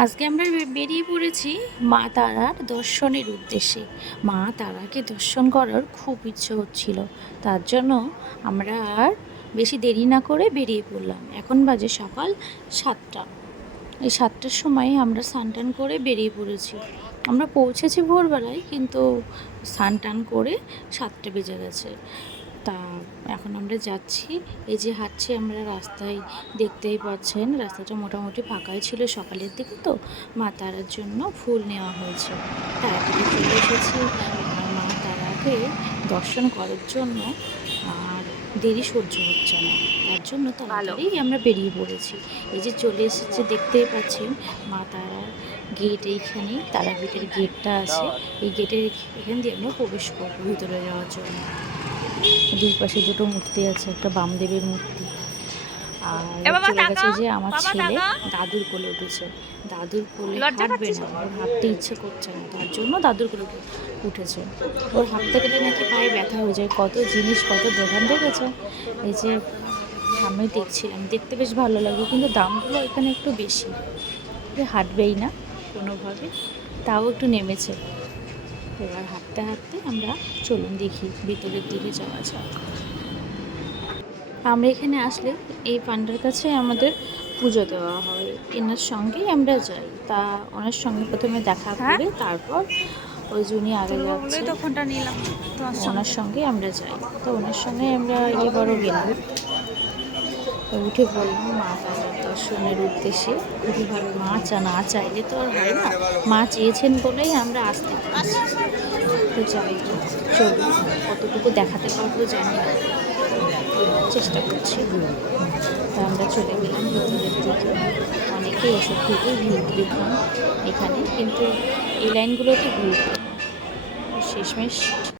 আজকে আমরা বেরিয়ে পড়েছি মা তারার দর্শনের উদ্দেশ্যে। মা তারাকে দর্শন করার খুব ইচ্ছে হচ্ছিল, তার জন্য আমরা আর বেশি দেরি না করে বেরিয়ে পড়লাম। এখন বাজে সকাল 7টা। এই 7টার সময় আমরা স্নান টান করে বেরিয়ে পড়েছি। আমরা পৌঁছেছি ভোরবেলায়, কিন্তু স্নান টান করে 7টা বেজে গেছে। তা এখন আমরা যাচ্ছি, এই যে হাঁটছি আমরা রাস্তায়, দেখতেই পাচ্ছেন রাস্তাটা মোটামুটি ফাঁকাই ছিল সকালের দিকে, তো মা তারার জন্য ফুল নেওয়া হয়েছে। তাড়াতাড়ি চলে এসেছি আর মা তারাকে দর্শন করার জন্য আর দেরি সহ্য হচ্ছে না, তার জন্য তাড়াতাড়ি আমরা বেরিয়ে পড়েছি। এই যে চলে এসেছে, দেখতেই পাচ্ছেন মা তারার গেট এইখানেই, তারাপীঠের গেটটা আছে। এই গেটের এখান দিয়ে আমরা প্রবেশ করবো ভিতরে যাওয়ার জন্য। দুই পাশে দুটো মূর্তি আছে, একটা বামদেবের মূর্তি। আর চলে গেছে যে আমার ছেলে দাদুর কোলে উঠেছে। দাদুর কোলে হাঁটবে না, ওর হাঁটতে ইচ্ছে করছে না, তার জন্য দাদুর কোলে উঠেছে। ওর হাঁটতে গেলে নাকি পায়ে ব্যথা হয়ে যায়। কত জিনিস, কত দোকান দেখেছে। এই যে আমি দেখছিলাম, দেখতে বেশ ভালো লাগে, কিন্তু দামগুলো এখানে একটু বেশি। হাঁটবেই না কোনোভাবে, তাও একটু নেমেছে। এবার হাঁটতে হাঁটতে আমরা চলুন দেখি ভিতরের দিকে যাওয়া যাক। আমরা এখানে আসলে এই পান্ডার কাছে আমাদের পুজো দেওয়া হয়, এনার সঙ্গেই আমরা যাই। তা ওনার সঙ্গে প্রথমে দেখা করে তারপর ওই জন্য আগে যাচ্ছে, ওনার সঙ্গে আমরা যাই। তো ওনার সঙ্গে আমরা এবারও গেলাম, উঠে পড়লাম মা তারার দর্শনের উদ্দেশ্যে। খুবই ভালো, মা না চাইলে তো আর হয় না, মা চেয়েছেন বলেই আমরা আসতে পারছি। তো যাই হোক, চলুন কতটুকু দেখাতে পারবো জানি না, চেষ্টা করছি। তা আমরা চলে গেলাম ভিতরের দিকে। অনেকে এসব থেকে ভিড় দেখুন এখানে, কিন্তু এই লাইনগুলোতে ভিড় শেষমেশ